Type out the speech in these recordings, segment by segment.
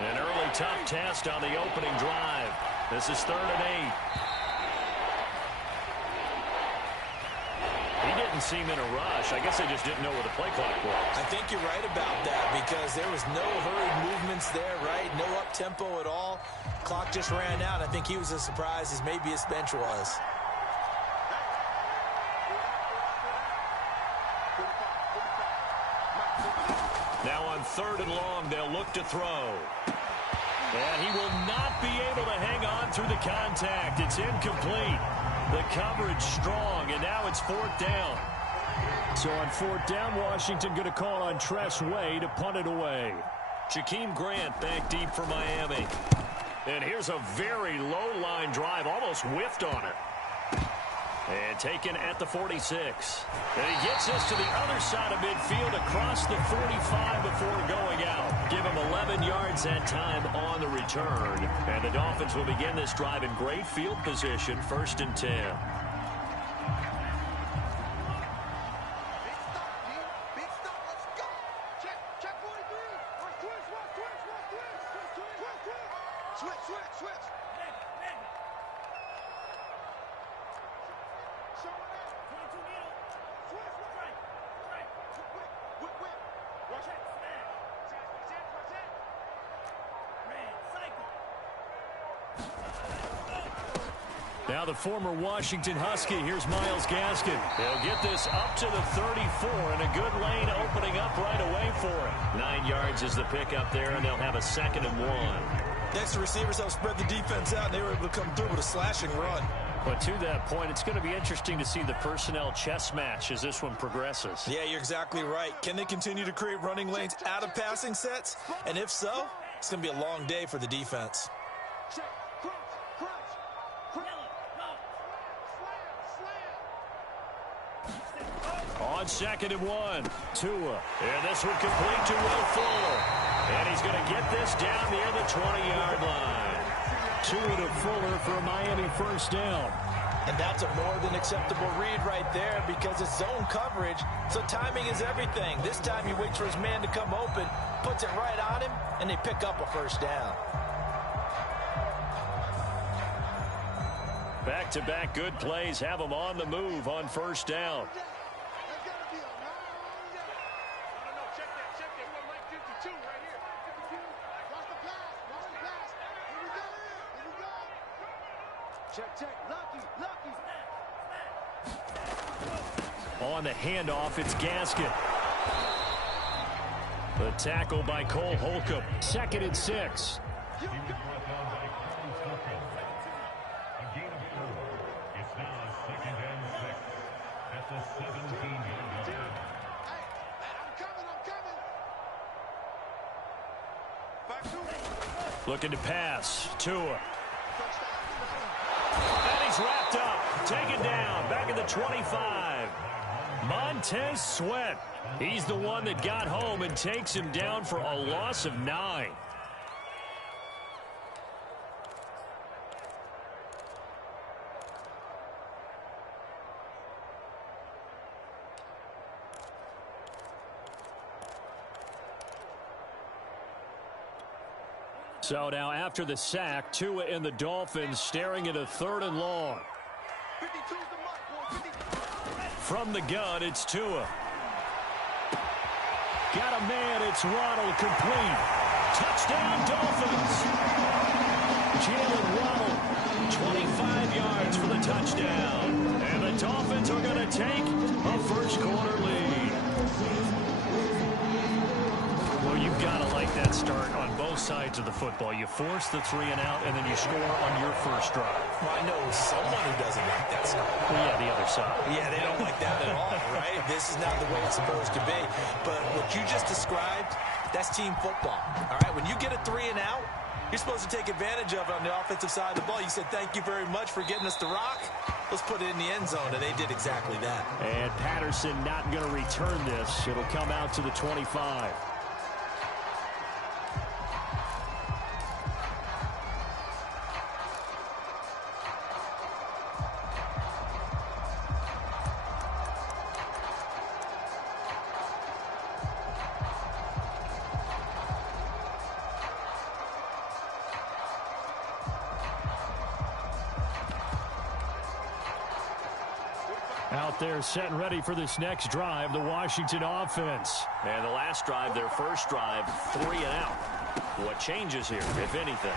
An early tough test on the opening drive. This is 3rd and 8. He didn't seem in a rush. I guess they just didn't know where the play clock was. I think you're right about that because there was no hurried movements there, right? No up-tempo at all. Clock just ran out. I think he was as surprised as maybe his bench was. Now on 3rd and long, they'll look to throw. And he will not be able to hang on through the contact. It's incomplete. The coverage strong, and now it's 4th down. So on 4th down, Washington going to call on Tress Way to punt it away. Jakeem Grant back deep for Miami. And here's a very low line drive, almost whiffed on it. And taken at the 46. And he gets us to the other side of midfield across the 45 before going out. Give him 11 yards that time on the return. And the Dolphins will begin this drive in great field position, 1st and 10. Now the former Washington Husky, here's Myles Gaskin. He'll get this up to the 34, and a good lane opening up right away for him. 9 yards is the pickup there, and they'll have a 2nd and 1. Next, the receivers help spread the defense out, and they were able to come through with a slashing run. But to that point, it's going to be interesting to see the personnel chess match as this one progresses. Yeah, you're exactly right. Can they continue to create running lanes out of passing sets? And if so, it's going to be a long day for the defense. On 2nd and 1, Tua. And this one complete to Will Fuller. And he's going to get this down near the 20-yard line. Tua to Fuller for a Miami 1st down. And that's a more than acceptable read right there because it's zone coverage, so timing is everything. This time he waits for his man to come open, puts it right on him, and they pick up a 1st down. Back-to-back good plays have them on the move on 1st down. On the handoff, it's Gaskin. The tackle by Cole Holcomb. 2nd and 6. Looking to pass. Tua. And he's wrapped up. Taken down. Back at the 25. Montez Sweat. He's the one that got home and takes him down for a loss of 9. So now after the sack, Tua and the Dolphins staring at a 3rd and long. From the gun, it's Tua. Got a man, it's Waddle, complete. Touchdown, Dolphins. Jalen Waddle, 25 yards for the touchdown. And the Dolphins are going to take a 1st quarter lead. Well, you've got to like that start on both sides of the football. You force the 3 and out, and then you score on your 1st drive. Well, I know someone who doesn't like that start. Well, yeah, the other side. Yeah, they don't like that at all, right? This is not the way it's supposed to be. But what you just described, that's team football, all right? When you get a 3 and out, you're supposed to take advantage of it on the offensive side of the ball. You said, thank you very much for getting us the rock. Let's put it in the end zone, and they did exactly that. And Patterson not going to return this. It'll come out to the 25. out there setting ready for this next drive, the Washington offense. And the last drive, their first drive, 3 and out. What changes here, if anything?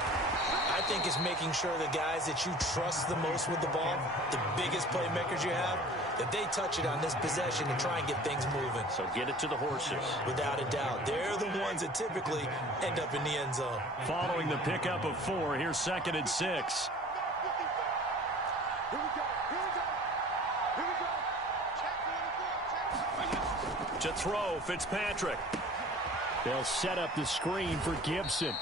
I think it's making sure the guys that you trust the most with the ball, the biggest playmakers you have, that they touch it on this possession and try and get things moving. So get it to the horses. Without a doubt. They're the ones that typically end up in the end zone. Following the pickup of 4, here's 2nd and 6. To throw, Fitzpatrick. They'll set up the screen for Gibson.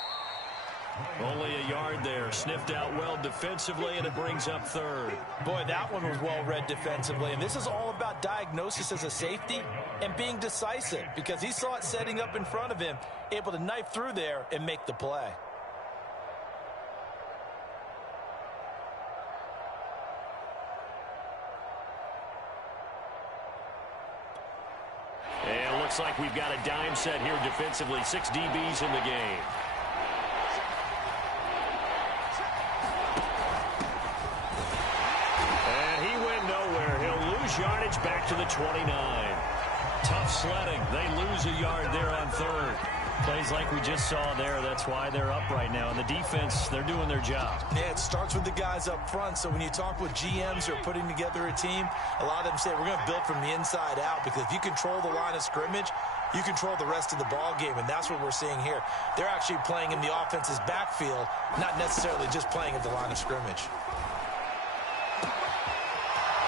Only a yard there. Sniffed out well defensively, and it brings up 3rd. Boy, that one was well read defensively. And this is all about diagnosis as a safety and being decisive, because he saw it setting up in front of him, able to knife through there and make the play. And it looks like we've got a dime set here defensively. 6 DBs in the game. And he went nowhere. He'll lose yardage back to the 29. Tough sledding. They lose a yard there on 3rd. Plays like we just saw there. That's why they're up right now. And the defense, they're doing their job. Yeah, it starts with the guys up front. So when you talk with GMs who are putting together a team, a lot of them say we're going to build from the inside out, because if you control the line of scrimmage, you control the rest of the ball game, and that's what we're seeing here. They're actually playing in the offense's backfield, not necessarily just playing at the line of scrimmage.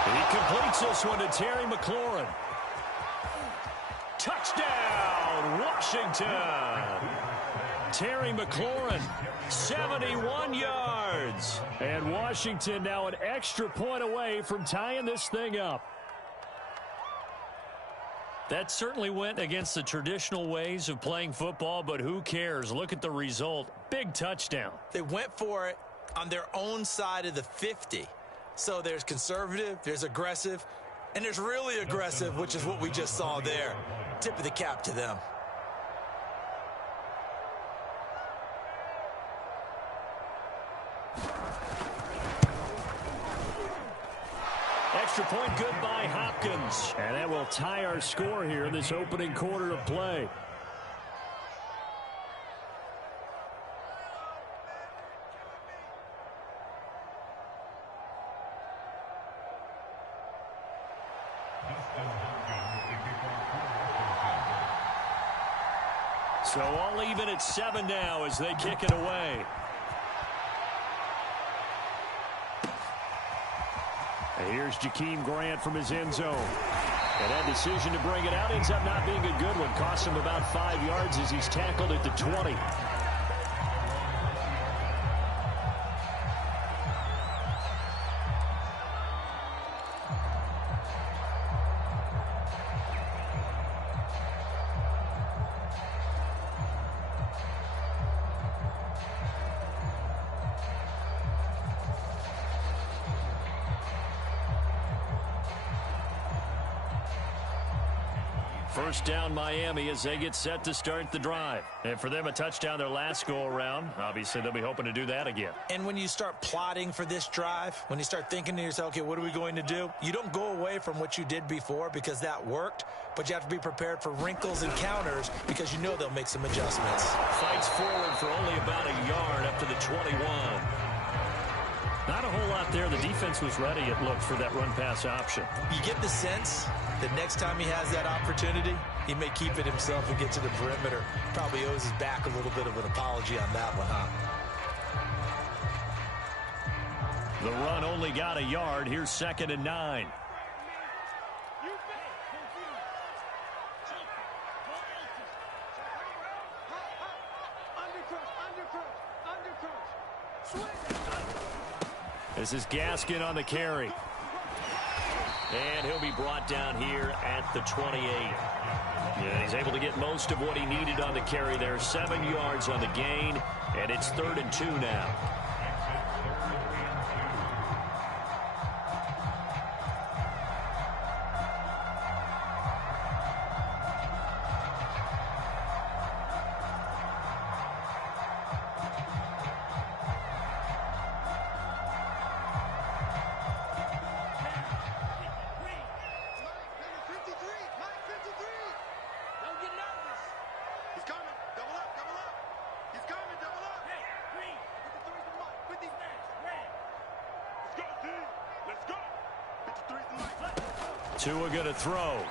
He completes this one to Terry McLaurin. Touchdown, Washington. Terry McLaurin, 71 yards. And Washington now an extra point away from tying this thing up. That certainly went against the traditional ways of playing football, but who cares? Look at the result. Big touchdown. They went for it on their own side of the 50. So there's conservative, there's aggressive, and there's really aggressive, which is what we just saw there. Tip of the cap to them. Extra point good by Hopkins. And that will tie our score here in this opening quarter of play. So all even at 7 now as they kick it away. And here's Jakeem Grant from his end zone. And that decision to bring it out ends up not being a good one. Cost him about 5 yards as he's tackled at the 20. First down Miami as they get set to start the drive. And for them, a touchdown their last go-around. Obviously, they'll be hoping to do that again. And when you start plotting for this drive, when you start thinking to yourself, okay, what are we going to do? You don't go away from what you did before because that worked, but you have to be prepared for wrinkles and counters because you know they'll make some adjustments. Fights forward for only about a yard up to the 21. Not a whole lot there. The defense was ready, it looked, for that run-pass option. You get the sense that next time he has that opportunity, he may keep it himself and get to the perimeter. Probably owes his back a little bit of an apology on that one, huh? The run only got a yard. Here's 2nd and 9. This is Gaskin on the carry. And he'll be brought down here at the 28. Yeah, he's able to get most of what he needed on the carry there. 7 yards on the gain, and it's 3rd and 2 now. Tua going to throw.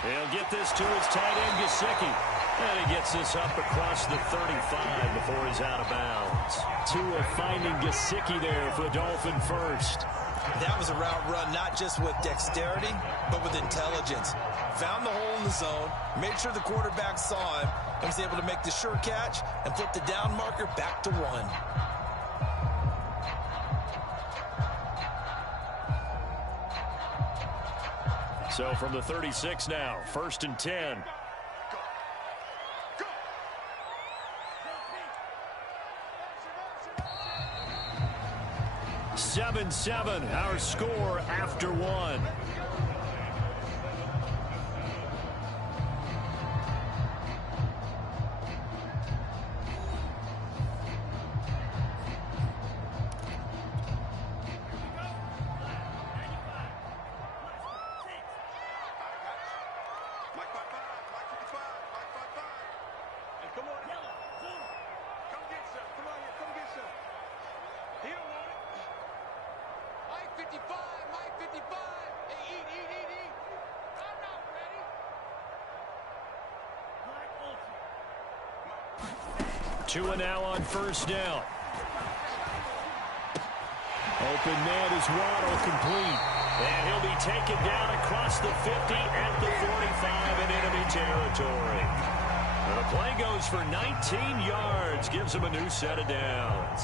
He'll get this to his tight end, Gesicki. And he gets this up across the 35 before he's out of bounds. Tua finding Gesicki there for the Dolphin first. That was a route run not just with dexterity, but with intelligence. Found the hole in the zone, made sure the quarterback saw him, and was able to make the sure catch and flip the down marker back to 1. So from the 36 now, 1st and 10. 7-7, our score after 1. Tua now on 1st down. Open man is Waddle, complete. And he'll be taken down across the 50 at the 45 in enemy territory. And the play goes for 19 yards, gives him a new set of downs.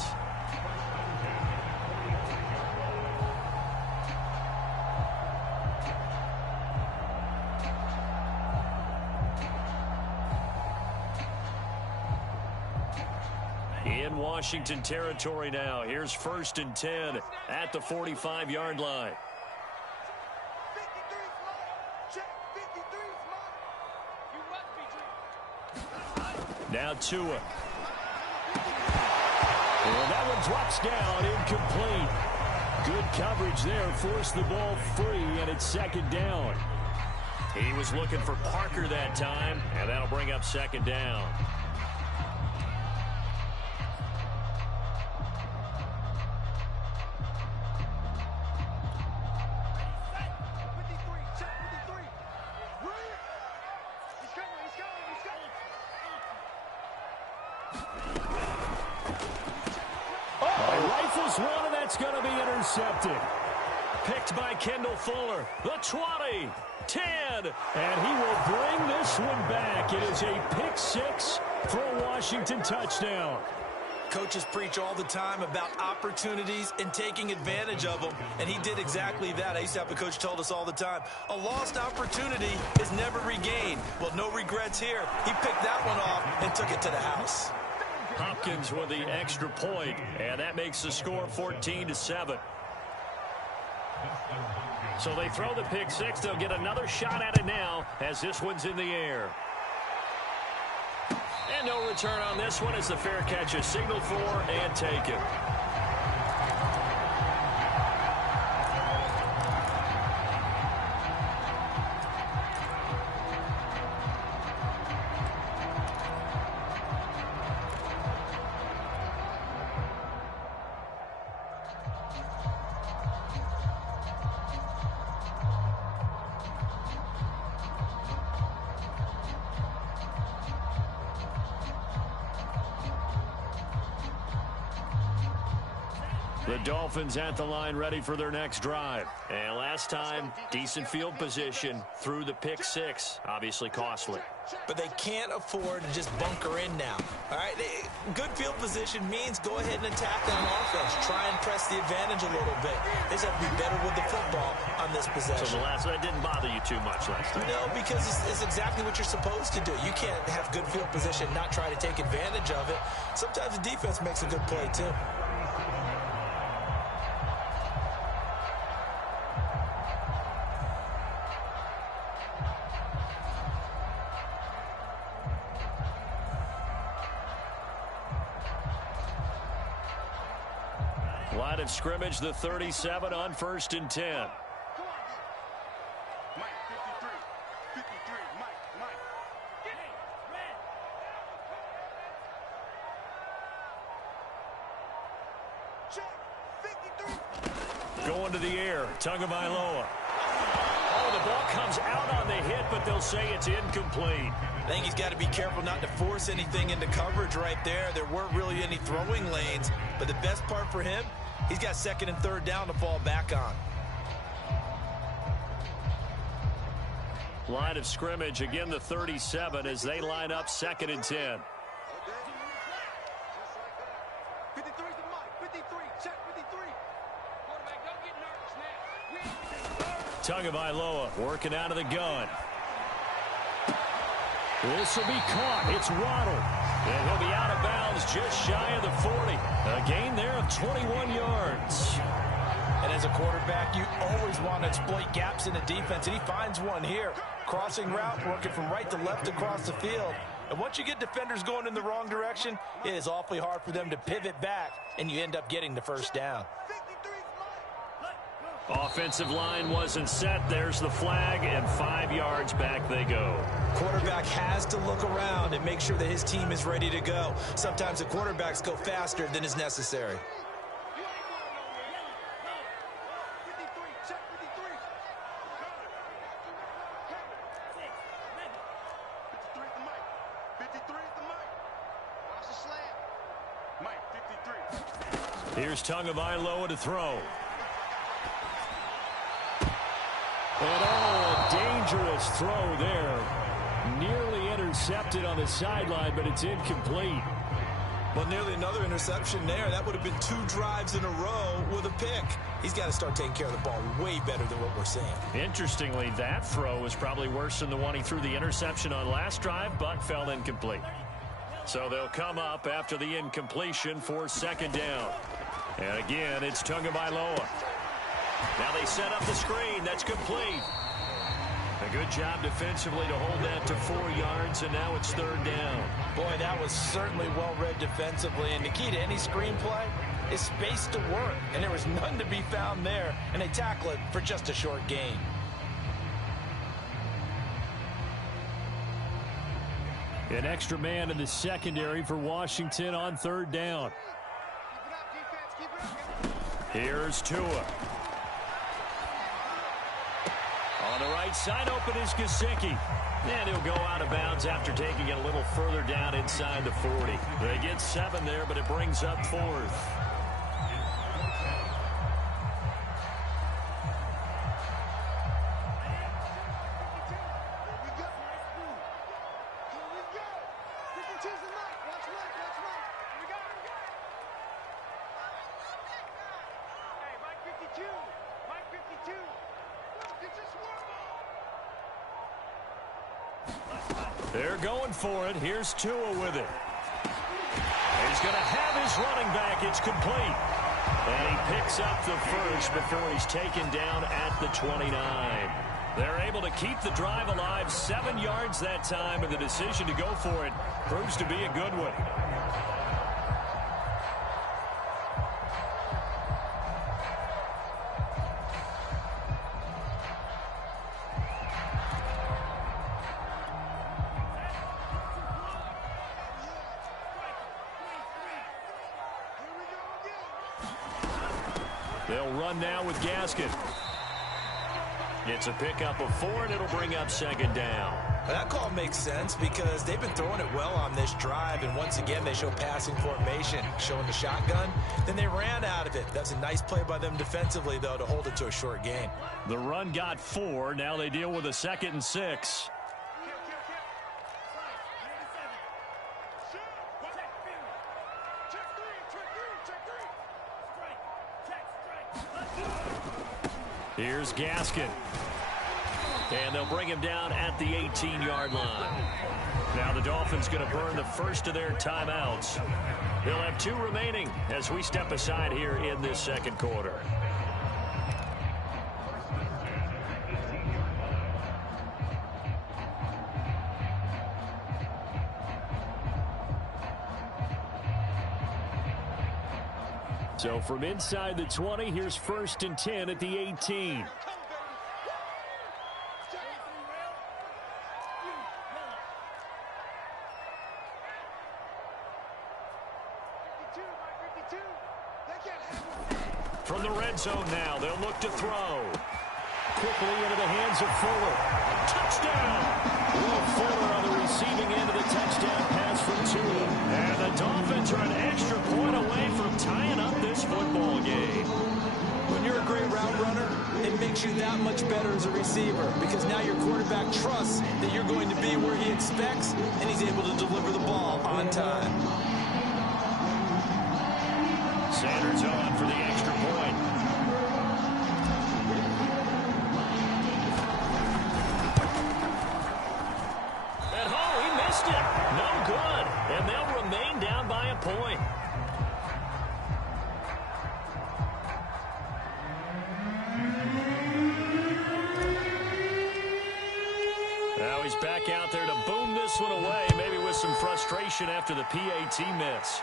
In Washington territory now. Here's 1st and 10 at the 45-yard line. Now Tua. And that one drops down, incomplete. Good coverage there, forced the ball free, and it's 2nd down. He was looking for Parker that time, and that'll bring up 2nd down. One, and that's going to be intercepted. Picked by Kendall Fuller. The 20, 10, and he will bring this one back. It is a pick 6 for a Washington touchdown. Coaches preach all the time about opportunities and taking advantage of them, and he did exactly that. I used to have a coach told us all the time, a lost opportunity is never regained. Well, no regrets here. He picked that one off and took it to the house. Hopkins with the extra point, and that makes the score 14-7. So they throw the pick 6. They'll get another shot at it now as this one's in the air. And no return on this one as the fair catch is signaled for and taken. The Dolphins at the line ready for their next drive. And last time, decent field position through the pick 6. Obviously costly. But they can't afford to just bunker in now. All right, good field position means go ahead and attack on offense. Try and press the advantage a little bit. They just have to be better with the football on this possession. So the last one didn't bother you too much last time? No, because it's exactly what you're supposed to do. You can't have good field position, not try to take advantage of it. Sometimes the defense makes a good play too. Line of scrimmage, the 37 on 1st and 10. Mike, 53. 53, Mike. Check, 53. Going to the air, Tagovailoa. Oh, the ball comes out on the hit, but they'll say it's incomplete. I think he's got to be careful not to force anything into coverage right there. There weren't really any throwing lanes, but the best part for him, he's got second and third down to fall back on. Line of scrimmage, again the 37 as they line up 2nd and 10. 53's the mic. 53. Check 53. Quarterback, don't get nervous now. Tagovailoa working out of the gun. This will be caught. It's Waddle. And he'll be out of bounds just shy of the 40. A gain there of 21 yards. And as a quarterback, you always want to exploit gaps in the defense, and he finds one here. Crossing route, working from right to left across the field. And once you get defenders going in the wrong direction, it is awfully hard for them to pivot back, and you end up getting the first down. Offensive line wasn't set. There's the flag, and 5 yards back they go. Quarterback has to look around and make sure that his team is ready to go. Sometimes the quarterbacks go faster than is necessary. Here's Tagovailoa to throw. And a dangerous throw there. Nearly intercepted on the sideline, but it's incomplete. Well, nearly another interception there. That would have been 2 drives in a row with a pick. He's got to start taking care of the ball way better than what we're seeing. Interestingly, that throw was probably worse than the one he threw the interception on last drive, but fell incomplete. So they'll come up after the incompletion for 2nd down. And again, it's Tagovailoa. Now they set up the screen. That's complete. A good job defensively to hold that to 4 yards, and now it's 3rd down. Boy, that was certainly well read defensively, and the key to any screenplay is space to work, and there was none to be found there, and they tackle it for just a short gain. An extra man in the secondary for Washington on 3rd down. Here's Tua. On the right side, open is Gesicki. And he'll go out of bounds after taking it a little further down inside the 40. They get 7 there, but it brings up 4th. They're going for it. Here's Tua with it. He's going to have his running back. It's complete. And he picks up the first before he's taken down at the 29. They're able to keep the drive alive. 7 yards that time, and the decision to go for it proves to be a good one. They'll run now with Gaskin. It's a pickup of 4, and it'll bring up 2nd down. That call makes sense because they've been throwing it well on this drive, and once again they show passing formation, showing the shotgun. Then they ran out of it. That's a nice play by them defensively, though, to hold it to a short gain. The run got 4. Now they deal with a 2nd and 6. Here's Gaskin. And they'll bring him down at the 18-yard line. Now the Dolphins going to burn the first of their timeouts. They'll have 2 remaining as we step aside here in this 2nd quarter. So from inside the 20, here's 1st and 10 at the 18. From the red zone now, they'll look to throw. Quickly into the hands of Fuller. Touchdown! Will Fuller on the receiving end of the touchdown pass from Tua. And the Dolphins are an extra point away from tying up this football game. When you're a great route runner, it makes you that much better as a receiver because now your quarterback trusts that you're going to be where he expects, and he's able to deliver the ball on time. Sanders on for the extra point. And he missed it. No good. And they'll remain down by a point. Now he's back out there to boom this one away, maybe with some frustration after the PAT miss.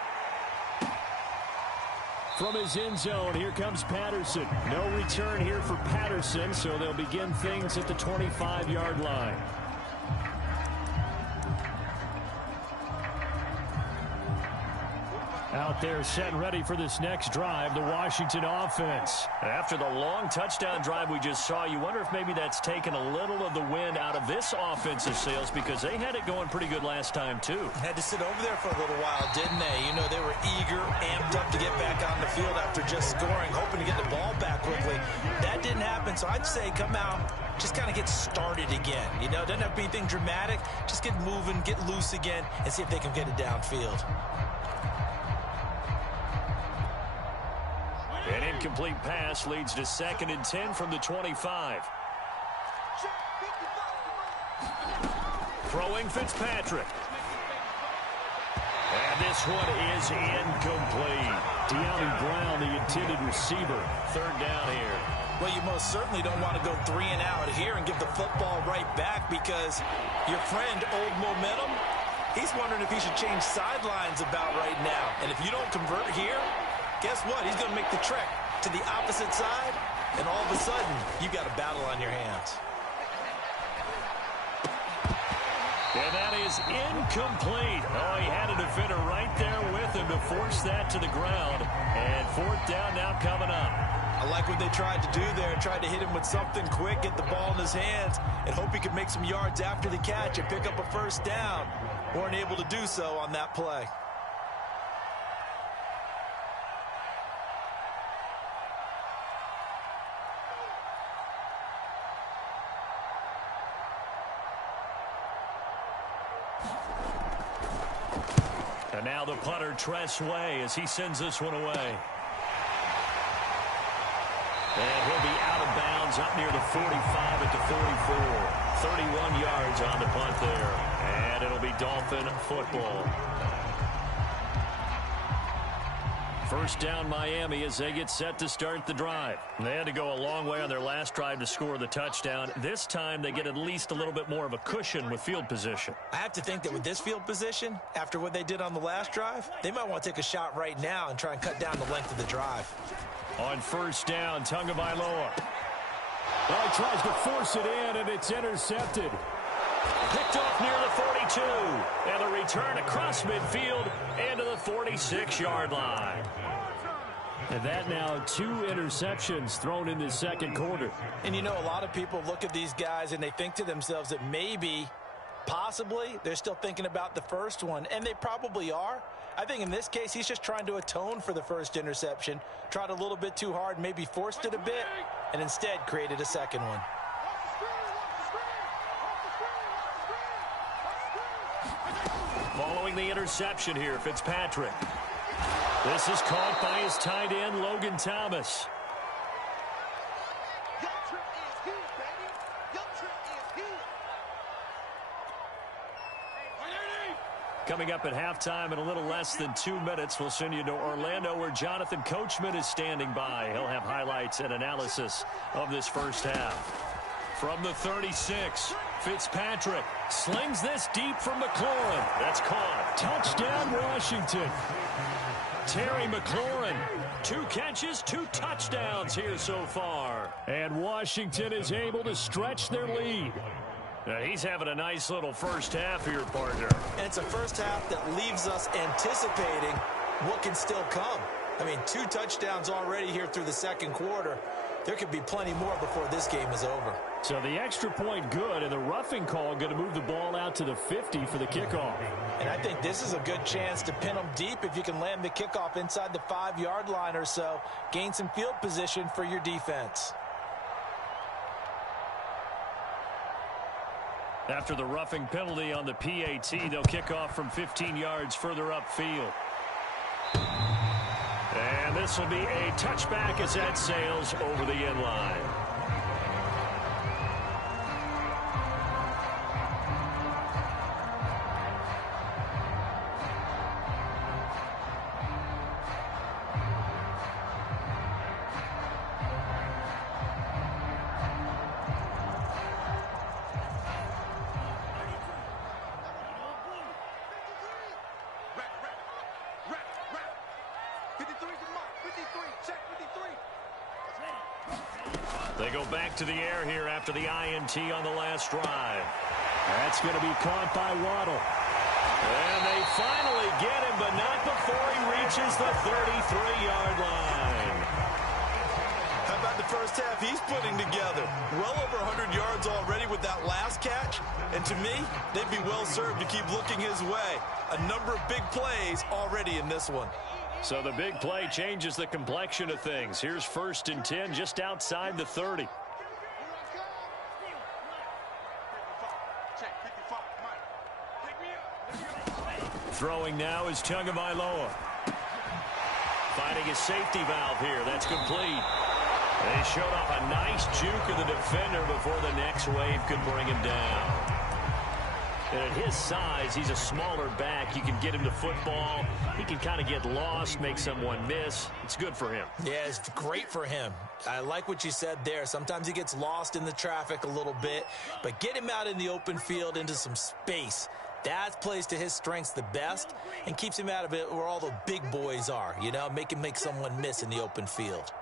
From his end zone, here comes Patterson. No return here for Patterson, so they'll begin things at the 25-yard line. Out there set and ready for this next drive, the Washington offense. After the long touchdown drive we just saw, you wonder if maybe that's taken a little of the wind out of this offensive sails because they had it going pretty good last time too. Had to sit over there for a little while, didn't they? You know, they were eager, amped up to get back on the field after just scoring, hoping to get the ball back quickly. That didn't happen, so I'd say come out, just kind of get started again. You know, doesn't have to be anything dramatic. Just get moving, get loose again, and see if they can get it downfield. An incomplete pass leads to 2nd and 10 from the 25. Throwing Fitzpatrick. And this one is incomplete. De'Ami Brown, the intended receiver. 3rd down here. Well, you most certainly don't want to go 3 and out here and give the football right back because your friend, Old Momentum, he's wondering if he should change sidelines about right now. And if you don't convert here, guess what? He's going to make the trek to the opposite side, and all of a sudden, you've got a battle on your hands. And that is incomplete. Oh, he had a defender right there with him to force that to the ground. And 4th down now coming up. I like what they tried to do there. Tried to hit him with something quick, get the ball in his hands, and hope he could make some yards after the catch and pick up a 1st down. Weren't able to do so on that play. And now the punter, Tress Way, as he sends this one away. And he'll be out of bounds up near the 45 at the 44. 31 yards on the punt there. And it'll be Dolphin football. 1st down Miami as they get set to start the drive. They had to go a long way on their last drive to score the touchdown. This time they get at least a little bit more of a cushion with field position. I have to think that with this field position, after what they did on the last drive, they might want to take a shot right now and try and cut down the length of the drive. On 1st down, Tagovailoa. Well, he tries to force it in, and it's intercepted. Picked off near the 42. And a return across midfield into the 46-yard line. And that now 2 interceptions thrown in the 2nd quarter. And you know, a lot of people look at these guys and they think to themselves that maybe, possibly, they're still thinking about the first one. And they probably are. I think in this case, he's just trying to atone for the 1st interception. Tried a little bit too hard, maybe forced it a bit, and instead created a 2nd one. Following the interception here, Fitzpatrick. This is caught by his tight end, Logan Thomas. Coming up at halftime in a little less than 2 minutes, we'll send you to Orlando where Jonathan Coachman is standing by. He'll have highlights and analysis of this 1st half. From the 36, Fitzpatrick slings this deep from McLaurin. That's caught. Touchdown, Washington. Terry McLaurin, 2 catches, 2 touchdowns here so far. And Washington is able to stretch their lead. Now he's having a nice little 1st half here, partner. And it's a 1st half that leaves us anticipating what can still come. I mean, 2 touchdowns already here through the 2nd quarter. there could be plenty more before this game is over. So the extra point good, and the roughing call going to move the ball out to the 50 for the kickoff. And I think this is a good chance to pin them deep if you can land the kickoff inside the 5-yard line or so. Gain some field position for your defense. After the roughing penalty on the PAT, they'll kick off from 15 yards further upfield. And this will be a touchback as that sails over the end line. They go back to the air here after the INT on the last drive. That's going to be caught by Waddle. And they finally get him, but not before he reaches the 33-yard line. How about the first half he's putting together? Well over 100 yards already with that last catch. And to me, they'd be well served to keep looking his way. A number of big plays already in this one. So the big play changes the complexion of things. Here's 1st and 10 just outside the 30. Throwing now is Tagovailoa. Finding his safety valve here. That's complete. They showed off a nice juke of the defender before the next wave could bring him down. And at his size, he's a smaller back. You can get him to football. He can kind of get lost, make someone miss. It's good for him. Yeah, it's great for him. I like what you said there. Sometimes he gets lost in the traffic a little bit, but get him out in the open field into some space. That plays to his strengths the best and keeps him out of it where all the big boys are, you know, make him make someone miss in the open field.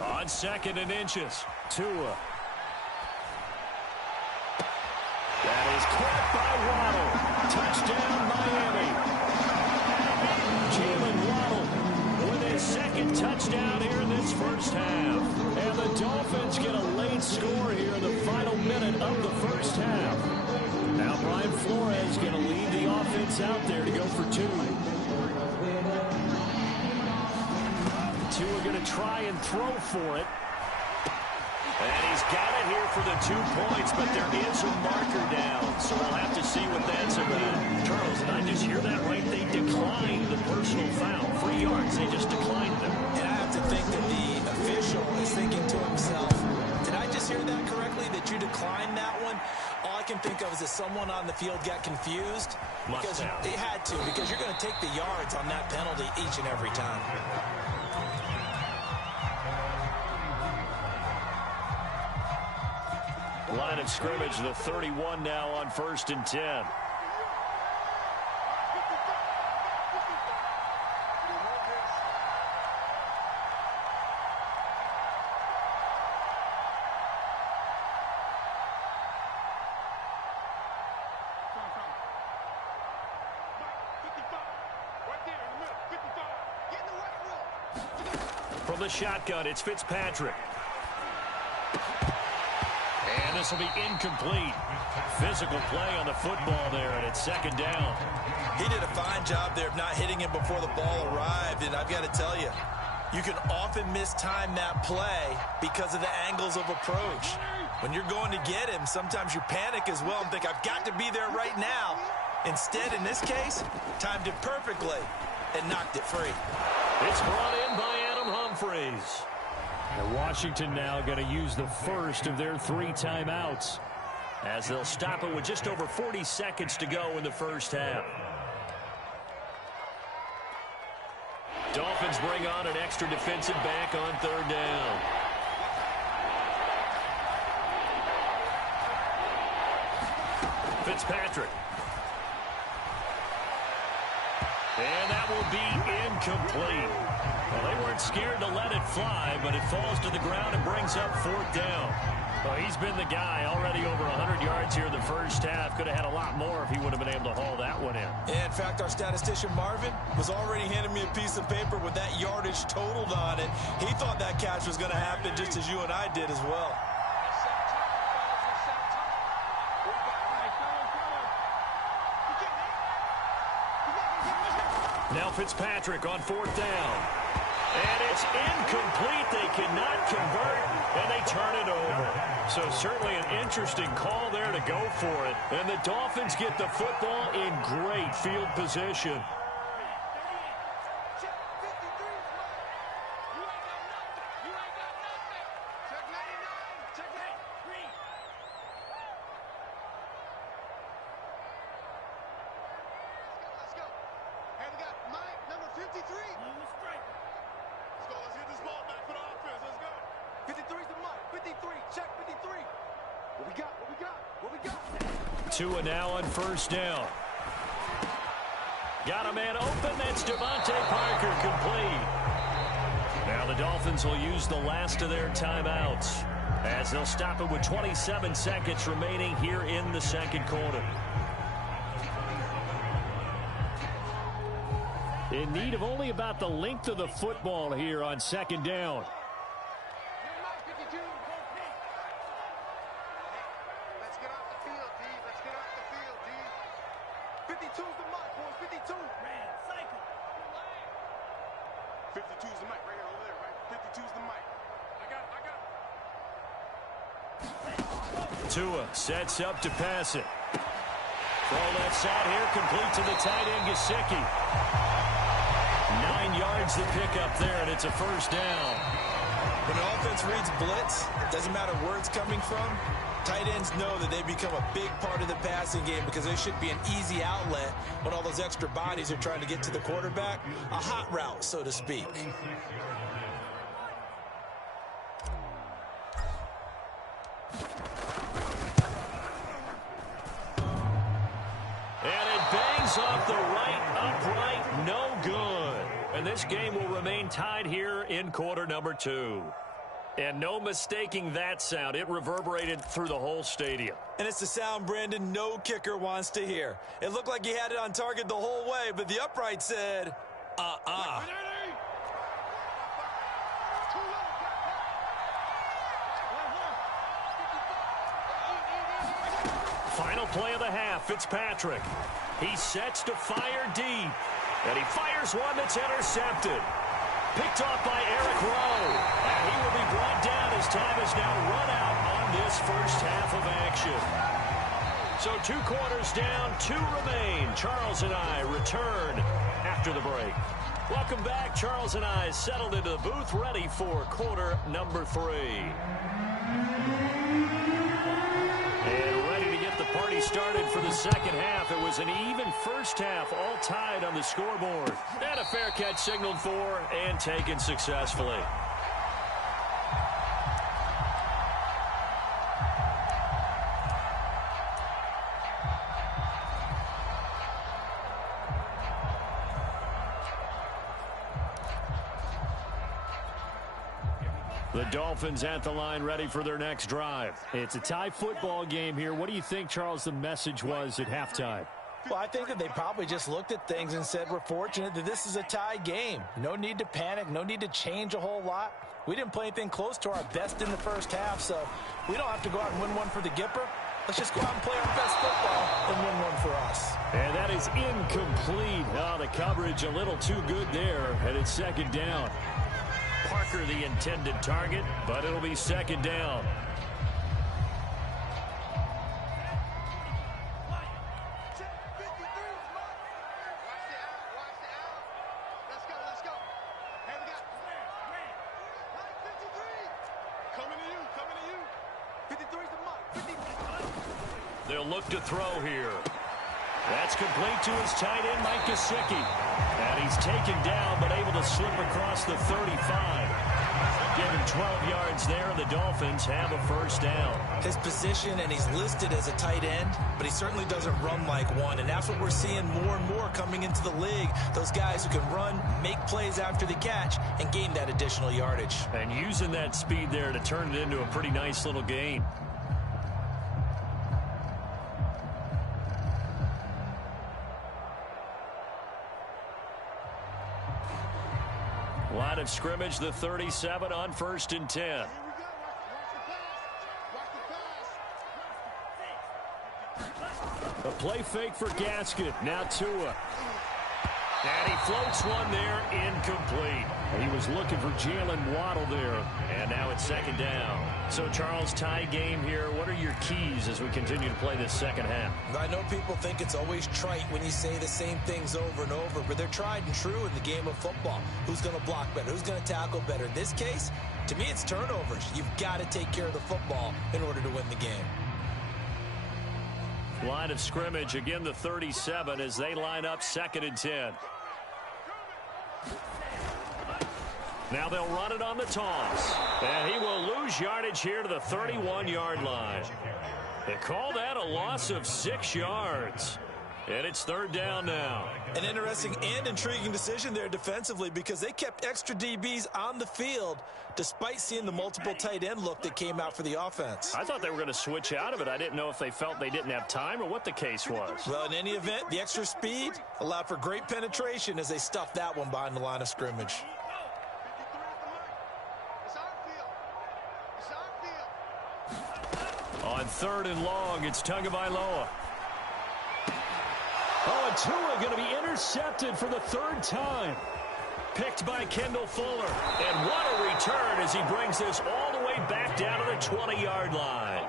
On 2nd and inches, Tua. That is caught by Waddle. Touchdown, Miami. Jalen Waddle with his 2nd touchdown here in this first half. And the Dolphins get a late score here in the final minute of the first half. Now Brian Flores going to lead the offense out there to go for 2. Tua going to try and throw for it. And he's got it here for the 2 points, but there is a marker down, so we'll have to see what that's about. Charles, did I just hear that right? They declined the personal foul. 3 yards, they just declined them. And I have to think that the official is thinking to himself, did I just hear that correctly, that you declined that one? All I can think of is that someone on the field got confused. Because they had to, because you're going to take the yards on that penalty each and every time. Line of scrimmage, the 31 now on 1st and 10. From the shotgun, it's Fitzpatrick. And this will be incomplete. Physical play on the football there, and it's 2nd down. He did a fine job there of not hitting him before the ball arrived, and I've got to tell you, you can often mistime that play because of the angles of approach. When you're going to get him, sometimes you panic as well and think, I've got to be there right now. Instead, in this case, timed it perfectly and knocked it free. It's brought in by Adam Humphries. And Washington now going to use the first of their 3 timeouts, as they'll stop it with just over 40 seconds to go in the first half. Dolphins bring on an extra defensive back on 3rd down. Fitzpatrick. And that will be incomplete. Well, they weren't scared to let it fly, but it falls to the ground and brings up 4th down. Well, he's been the guy already over 100 yards here in the first half. Could have had a lot more if he would have been able to haul that one in. In fact, our statistician Marvin was already handing me a piece of paper with that yardage totaled on it. He thought that catch was going to happen just as you and I did as well. Now Fitzpatrick on 4th down. And it's incomplete. They cannot convert, and they turn it over. So certainly an interesting call there to go for it. And the Dolphins get the football in great field position. Tua now on 1st down. Got a man open. That's Devontae Parker, complete. Now the Dolphins will use the last of their timeouts as they'll stop it with 27 seconds remaining here in the second quarter. In need of only about the length of the football here on 2nd down. Tua sets up to pass it. Throw left side here, complete to the tight end, Gesicki. 9 yards the pickup there, and it's a 1st down. When an offense reads blitz, it doesn't matter where it's coming from. Tight ends know that they become a big part of the passing game because they should be an easy outlet when all those extra bodies are trying to get to the quarterback. A hot route, so to speak. Off the right upright, no good. And this game will remain tied here in quarter number 2. And no mistaking that sound. It reverberated through the whole stadium. And it's the sound, Brandon, no kicker wants to hear. It looked like he had it on target the whole way, but the upright said, Final play of the half, Fitzpatrick. He sets to fire deep. And he fires one that's intercepted. Picked off by Eric Rowe. And he will be brought down as time is now run out on this first half of action. So 2 quarters down, 2 remain. Charles and I return after the break. Welcome back. Charles and I settled into the booth, ready for quarter number 3. And ready to get the party started for the second half. It was an even first half, all tied on the scoreboard. And a fair catch signaled for and taken successfully. The Dolphins at the line, ready for their next drive. It's a tie football game here. What do you think, Charles, the message was at halftime? Well, I think that they probably just looked at things and said, we're fortunate that this is a tie game. No need to panic, no need to change a whole lot. We didn't play anything close to our best in the first half, so we don't have to go out and win one for the Gipper. Let's just go out and play our best football and win one for us. And that is incomplete. Oh, the coverage a little too good there, and it's second down. Parker the intended target, but it'll be second down. They'll look to throw here. That's complete to his tight end, Mike Gesicki. And he He's taken down, but able to slip across the 35. Give him 12 yards there, and the Dolphins have a first down. His position, and he's listed as a tight end, but he certainly doesn't run like one, and that's what we're seeing more and more coming into the league. Those guys who can run, make plays after the catch, and gain that additional yardage. And using that speed there to turn it into a pretty nice little gain. Line of scrimmage, the 37 on 1st and 10. A play fake for Gasket. Now Tua. And he floats one there, incomplete. He was looking for Jalen Waddle there. And now it's 2nd down. So, Charles, tie game here. What are your keys as we continue to play this second half? I know people think it's always trite when you say the same things over and over, but they're tried and true in the game of football. Who's going to block better? Who's going to tackle better? In this case, to me, it's turnovers. You've got to take care of the football in order to win the game. Line of scrimmage, again the 37 as they line up 2nd and 10. Now they'll run it on the toss. And he will lose yardage here to the 31-yard line. They call that a loss of 6 yards. And it's 3rd down now. An interesting and intriguing decision there defensively because they kept extra DBs on the field despite seeing the multiple tight end look that came out for the offense. I thought they were going to switch out of it. I didn't know if they felt they didn't have time or what the case was. Well, in any event, the extra speed allowed for great penetration as they stuffed that one behind the line of scrimmage. On 3rd and long, it's Tagovailoa. Oh, and Tua going to be intercepted for the 3rd time. Picked by Kendall Fuller. And what a return as he brings this all the way back down to the 20-yard line.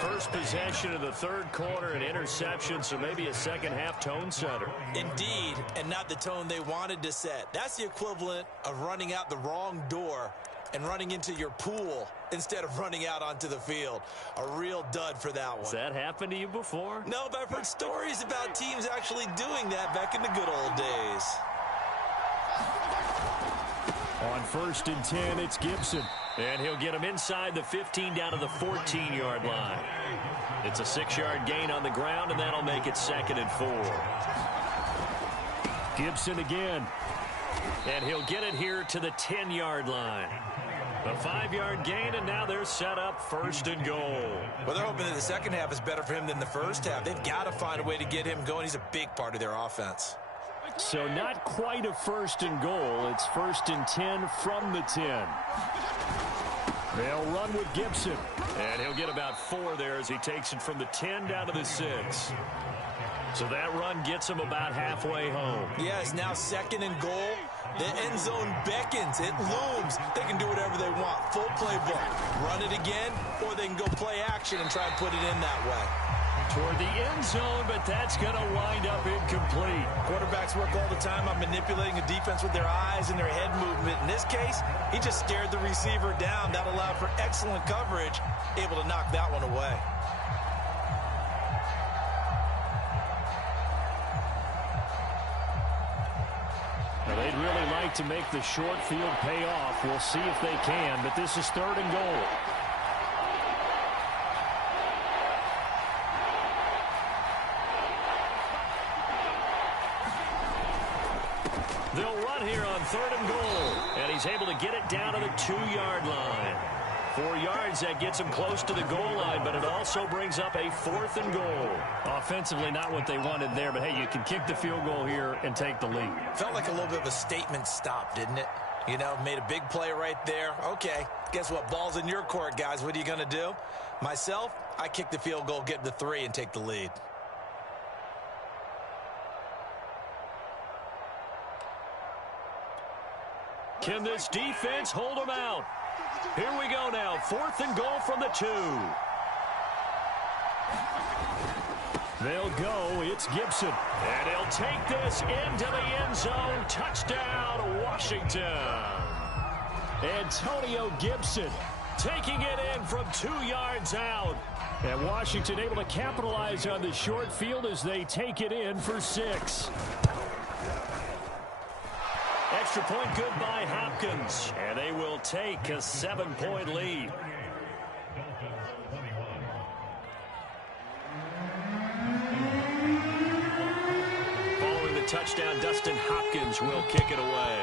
First possession of the 3rd quarter, an interception, so maybe a second-half tone setter. Indeed, and not the tone they wanted to set. That's the equivalent of running out the wrong door and running into your pool instead of running out onto the field. A real dud for that one. Has that happened to you before? No, but I've heard stories about teams actually doing that back in the good old days. On 1st and 10, it's Gibson. And he'll get him inside the 15 down to the 14-yard line. It's a 6-yard gain on the ground, and that'll make it 2nd and 4. Gibson again. And he'll get it here to the 10-yard line. A 5-yard gain, and now they're set up 1st and goal. Well, they're hoping that the second half is better for him than the first half. They've got to find a way to get him going. He's a big part of their offense. So not quite a 1st and goal. It's 1st and 10 from the 10. They'll run with Gibson. And he'll get about 4 there as he takes it from the 10 down to the 6. So that run gets him about halfway home. Yeah, it's now 2nd and goal. The end zone beckons. It looms. They can do whatever they want. Full playbook. Run it again, or they can go play action and try and put it in that way. Toward the end zone, but that's going to wind up incomplete. Quarterbacks work all the time on manipulating a defense with their eyes and their head movement. In this case, he just stared the receiver down. That allowed for excellent coverage, able to knock that one away. Now, they'd really like to make the short field pay off. We'll see if they can, but this is 3rd and goal. They'll run here on 3rd and goal, and he's able to get it down to the 2-yard line. 4 yards, that gets him close to the goal line, but it also brings up a 4th and goal. Offensively, not what they wanted there, but hey, you can kick the field goal here and take the lead. Felt like a little bit of a statement stop, didn't it? You know, made a big play right there. Okay, guess what? Ball's in your court, guys. What are you going to do? Myself, I kick the field goal, get the 3, and take the lead. Can this defense hold them out? Here we go now. 4th and goal from the 2. They'll go. It's Gibson. And he'll take this into the end zone. Touchdown, Washington. Antonio Gibson taking it in from 2 yards out. And Washington able to capitalize on the short field as they take it in for 6. extra point good by Hopkins. And they will take a 7-point lead. Following the touchdown, Dustin Hopkins will kick it away.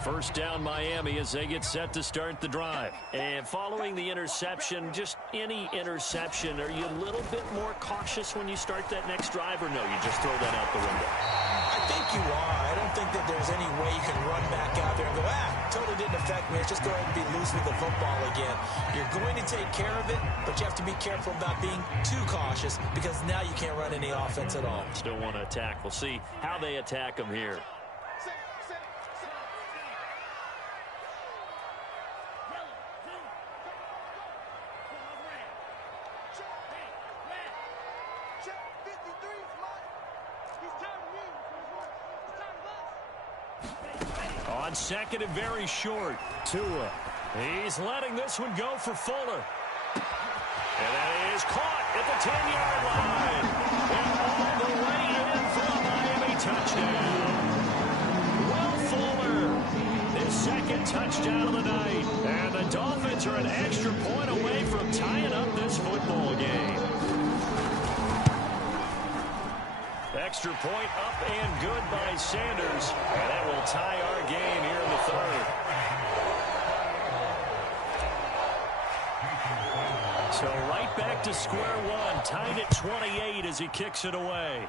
First down, Miami, as they get set to start the drive. And following the interception, just any interception, are you a little bit more cautious when you start that next drive, or no, you just throw that out the window? I think you are. I don't think that there's any way you can run back out there and go, totally didn't affect me. Let's just go ahead and be loose with the football again. You're going to take care of it, but you have to be careful about being too cautious because now you can't run any offense at all. Still want to attack. We'll see how they attack them here. On second and very short, Tua. He's letting this one go for Fuller. And that is caught at the 10-yard line. And all the way in for a Miami touchdown. Will Fuller, his second touchdown of the night. And the Dolphins are an extra point away from tying up this football game. Extra point up and good by Sanders. And that will tie our game here in the third. So right back to square one. Tied at 28 as he kicks it away.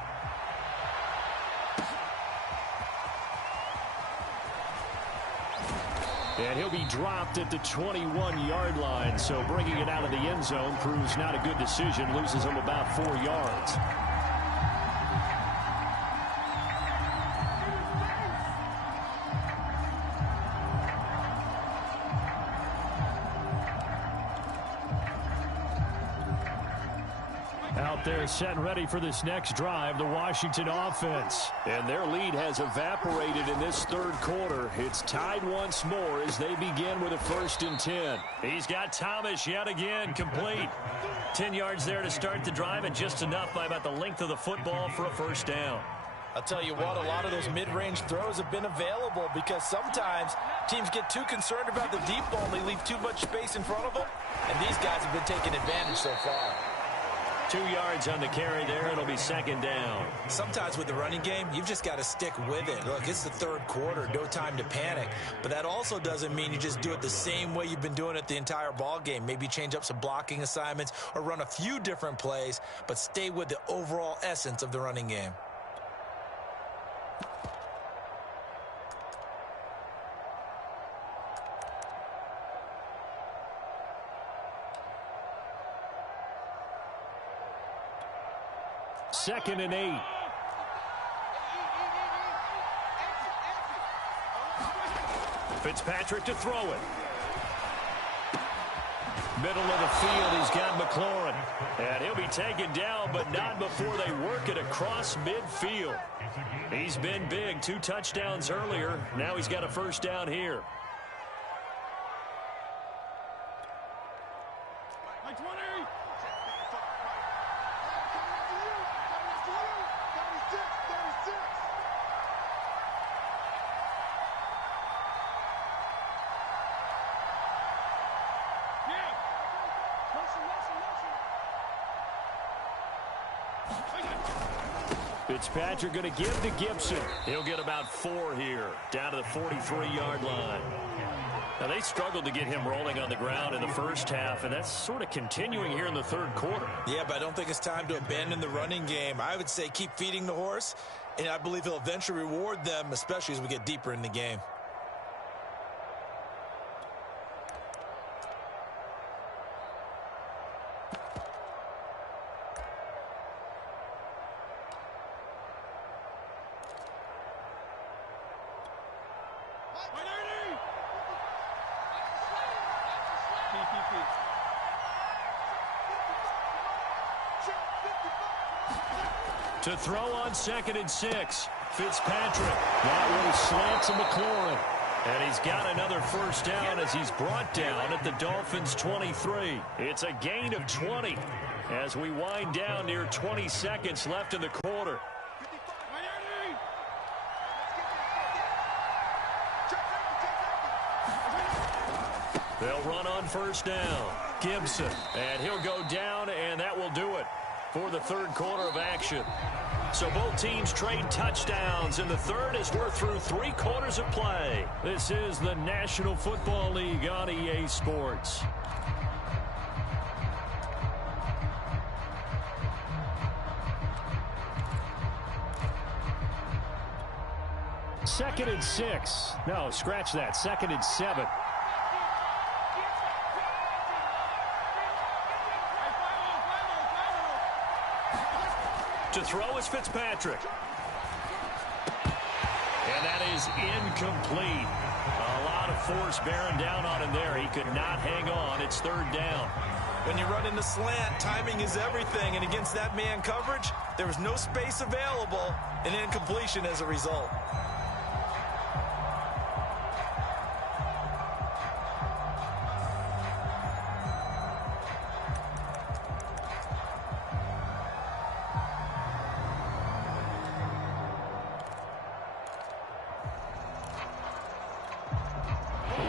And he'll be dropped at the 21-yard line. So bringing it out of the end zone proves not a good decision. Loses him about 4 yards. Out there set and ready for this next drive, the Washington offense. And their lead has evaporated in this third quarter. It's tied once more as they begin with a 1st and 10. He's got Thomas yet again, complete. 10 yards there to start the drive, and just enough by about the length of the football for a 1st down. I'll tell you what, a lot of those mid-range throws have been available because sometimes teams get too concerned about the deep ball and they leave too much space in front of them. And these guys have been taking advantage so far. 2 yards on the carry there. It'll be 2nd down. Sometimes with the running game, you've just got to stick with it. Look, it's the third quarter. No time to panic. But that also doesn't mean you just do it the same way you've been doing it the entire ball game. Maybe change up some blocking assignments or run a few different plays, but stay with the overall essence of the running game. Second and 8. Fitzpatrick to throw it. Middle of the field, he's got McLaurin. And he'll be taken down, but not before they work it across midfield. He's been big. 2 touchdowns earlier. Now he's got a 1st down here. Fitzpatrick going to give to Gibson. He'll get about 4 here, down to the 43-yard line. Now, they struggled to get him rolling on the ground in the first half, and that's sort of continuing here in the third quarter. Yeah, but I don't think it's time to abandon the running game. I would say keep feeding the horse, and I believe he'll eventually reward them, especially as we get deeper in the game. To throw on 2nd and 6. Fitzpatrick. That one slants to McLaurin. And he's got another first down as he's brought down at the Dolphins' 23. It's a gain of 20 as we wind down near 20 seconds left in the quarter. They'll run on first down. Gibson. And he'll go down, and that will do it for the third quarter of action. So both teams trade touchdowns, and the third as we're through 3 quarters of play. This is the National Football League on EA Sports. Second and 6. No, scratch that. 2nd and 7. To throw is Fitzpatrick. And that is incomplete. A lot of force bearing down on him there. He could not hang on. It's 3rd down. When you run in the slant, timing is everything. And against that man coverage, there was no space available, and incompletion as a result.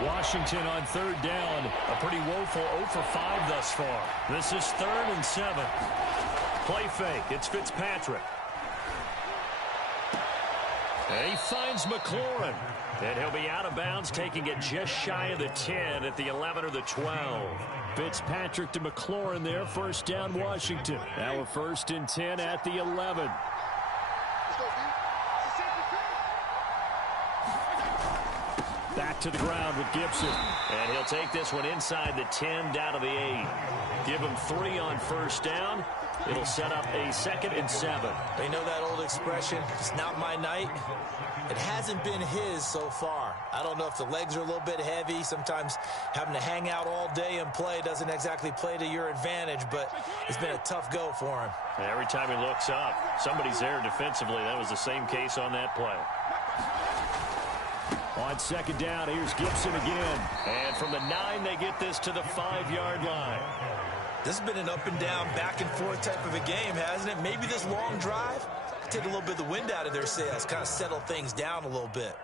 Washington on 3rd down. A pretty woeful 0 for 5 thus far. This is 3rd and 7. Play fake. It's Fitzpatrick. And he finds McLaurin. And he'll be out of bounds, taking it just shy of the 10 at the 11 or the 12. Fitzpatrick to McLaurin there. First down, Washington. Now a 1st and 10 at the 11. Back to the ground with Gibson. And he'll take this one inside the 10 down to the 8. Give him 3 on first down. It'll set up a 2nd and 7. They know that old expression, it's not my night. It hasn't been his so far. I don't know if the legs are a little bit heavy. Sometimes having to hang out all day and play doesn't exactly play to your advantage, but it's been a tough go for him. And every time he looks up, somebody's there defensively. That was the same case on that play. On 2nd down, here's Gibson again. And from the 9, they get this to the 5-yard line. This has been an up and down, back and forth type of a game, hasn't it? Maybe this long drive take a little bit of the wind out of their sails, kind of settle things down a little bit.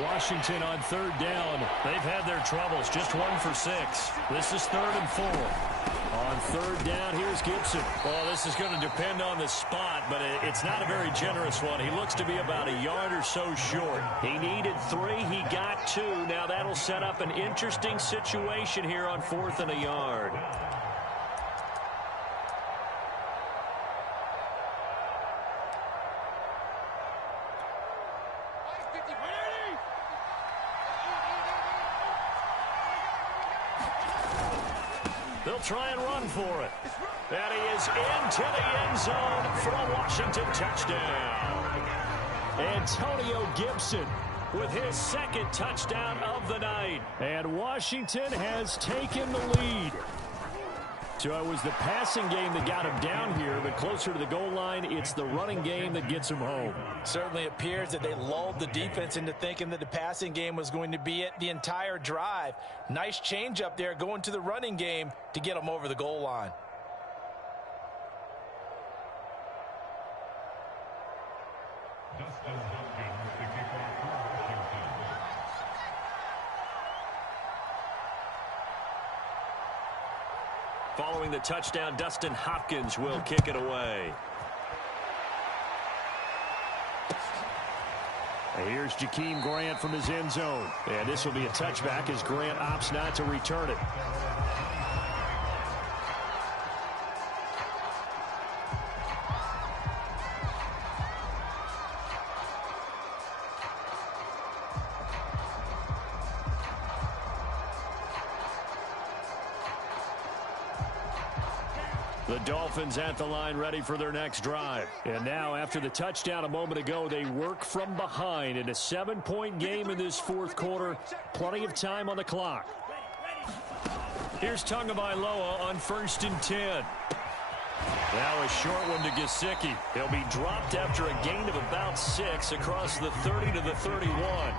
Washington on 3rd down. They've had their troubles. Just 1 for 6. This is 3rd and 4. On 3rd down, here's Gibson. Well, this is going to depend on the spot, but it's not a very generous one. He looks to be about a yard or so short. He needed 3. He got 2. Now that'll set up an interesting situation here on 4th and a yard. They'll try and run for it. And he is into the end zone for a Washington touchdown. Antonio Gibson with his 2nd touchdown of the night. And Washington has taken the lead. So it was the passing game that got him down here, but closer to the goal line, it's the running game that gets him home. Certainly appears that they lulled the defense into thinking that the passing game was going to be it the entire drive. Nice change up there going to the running game to get them over the goal line. Following the touchdown, Dustin Hopkins will kick it away. And here's Jakeem Grant from his end zone. And this will be a touchback as Grant opts not to return it. The Dolphins at the line ready for their next drive. And now after the touchdown a moment ago, they work from behind in a 7-point game in this fourth quarter. Plenty of time on the clock. Here's Tagovailoa on 1st and 10. Now a short one to Gesicki. He'll be dropped after a gain of about 6 across the 30 to the 31.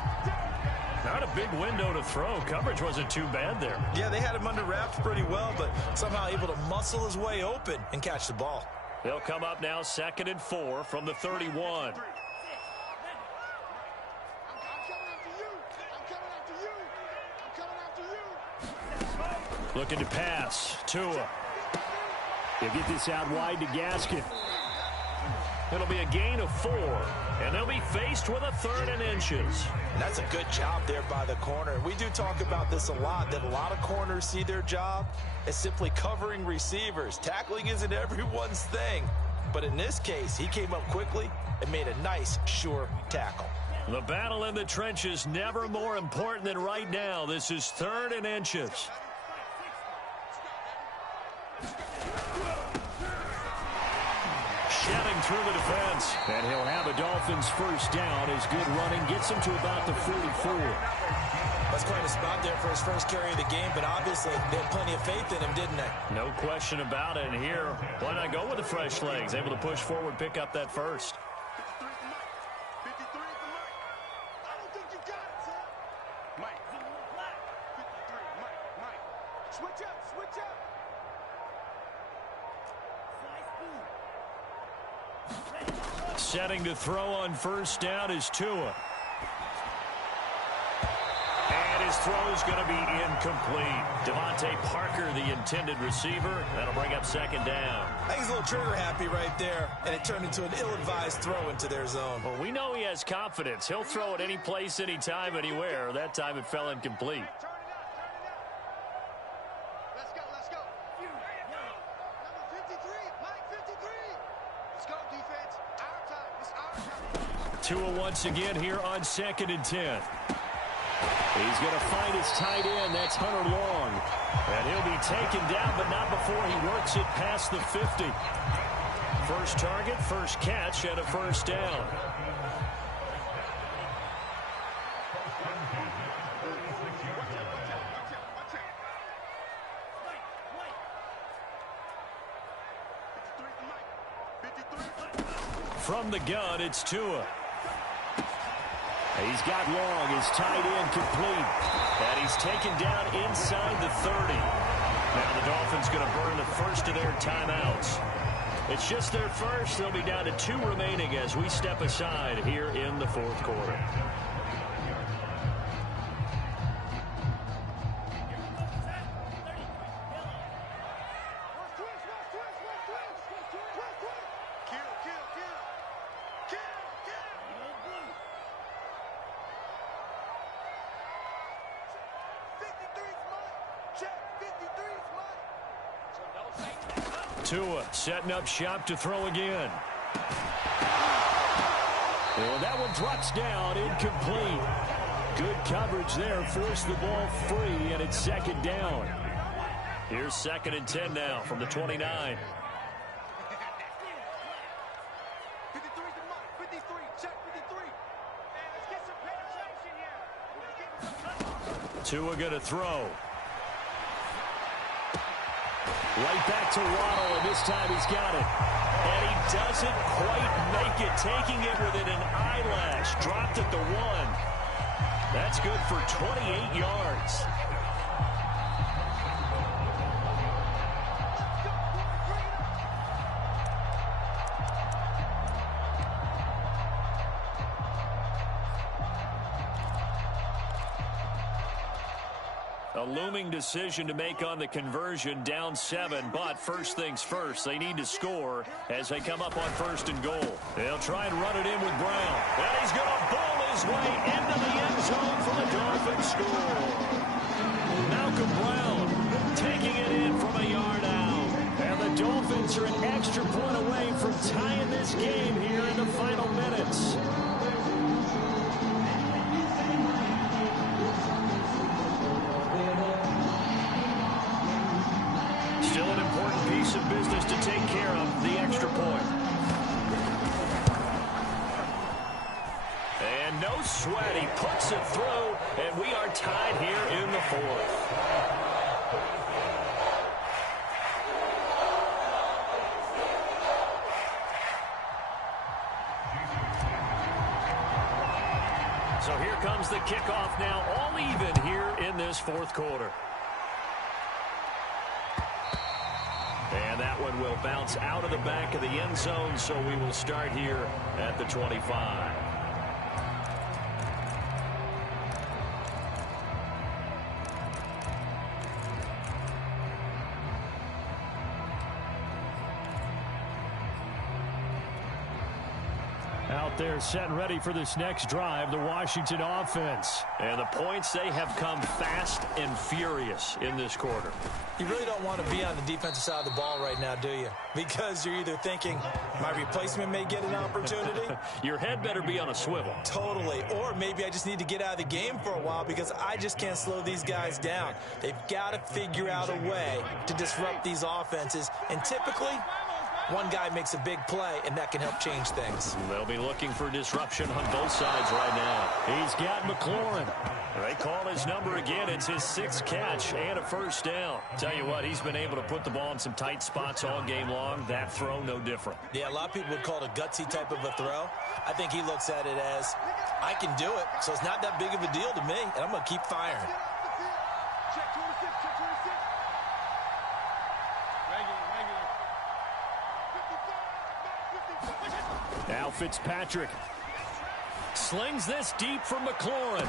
Not a big window to throw. Coverage wasn't too bad there. Yeah, they had him under wraps pretty well, but somehow able to muscle his way open and catch the ball. They'll come up now 2nd and 4 from the 31. Looking to pass. Tua. He'll get this out wide to Gaskin. It'll be a gain of 4, and they'll be faced with a 3rd and inches. That's a good job there by the corner. We do talk about this a lot, that a lot of corners see their job as simply covering receivers. Tackling isn't everyone's thing. But in this case, he came up quickly and made a nice, sure tackle. The battle in the trenches never more important than right now. This is 3rd and inches. Shedding through the defense. And he'll have a Dolphins first down. His good running gets him to about the 44. That's quite a spot there for his first carry of the game, but obviously they had plenty of faith in him, didn't they? No question about it. And here, why not go with the fresh legs? Able to push forward, pick up that first. 53 for Mike. I don't think you got it, sir. Mike. 53, Mike. Switch up. Setting to throw on first down is Tua. And his throw is going to be incomplete. Devontae Parker, the intended receiver. That'll bring up 2nd down. I think he's a little trigger happy right there, and it turned into an ill-advised throw into their zone. Well, we know he has confidence. He'll throw it any place, anytime, anywhere. That time it fell incomplete. Turn it up. Let's go. Number 53, Mike 53. Let's go, defense. Our time. It's our time. Tua once again here on 2nd and 10. He's going to find his tight end. That's Hunter Long. And he'll be taken down, but not before he works it past the 50. First target, first catch, and a first down. From the gun, it's Tua. He's got Long, his tight end complete. And he's taken down inside the 30. Now the Dolphins going to burn the first of their timeouts. It's just their first. They'll be down to 2 remaining as we step aside here in the fourth quarter. Tua setting up shop to throw again. Well, that one drops down, incomplete. Good coverage there, forced the ball free, and it's 2nd down. Here's 2nd and 10 now from the 29. 53 to Mike. 53. Check 53. And let's get some penetration here. Tua going to throw. Right back to Waddle, and this time he's got it. And he doesn't quite make it, taking it within an eyelash. Dropped at the 1. That's good for 28 yards. A looming decision to make on the conversion, down 7, but first things first, they need to score as they come up on 1st and goal. They'll try and run it in with Brown. And he's going to bowl his way into the end zone for the Dolphins score. Malcolm Brown taking it in from a yard out. And the Dolphins are an extra point away from tying this game here in the final minutes. Still an important piece of business to take care of the extra point. And no sweat, he puts it through, and we are tied here in the fourth. So here comes the kickoff now, all even here in this fourth quarter. And that one will bounce out of the back of the end zone, so we will start here at the 25. Out there set and ready for this next drive, the Washington offense. And the points, they have come fast and furious in this quarter. You really don't want to be on the defensive side of the ball right now, do you? Because you're either thinking, my replacement may get an opportunity. Your head better be on a swivel. Totally. Or maybe I just need to get out of the game for a while because I just can't slow these guys down. They've got to figure out a way to disrupt these offenses. And typically, one guy makes a big play, and that can help change things. They'll be looking for disruption on both sides right now. He's got McLaurin. They call his number again. It's his sixth catch and a first down. Tell you what, he's been able to put the ball in some tight spots all game long. That throw, no different. Yeah, a lot of people would call it a gutsy type of a throw. I think he looks at it as, I can do it, so it's not that big of a deal to me, and I'm going to keep firing. Check 26, check 26. Regular. 55, Now Fitzpatrick slings this deep from McLaurin.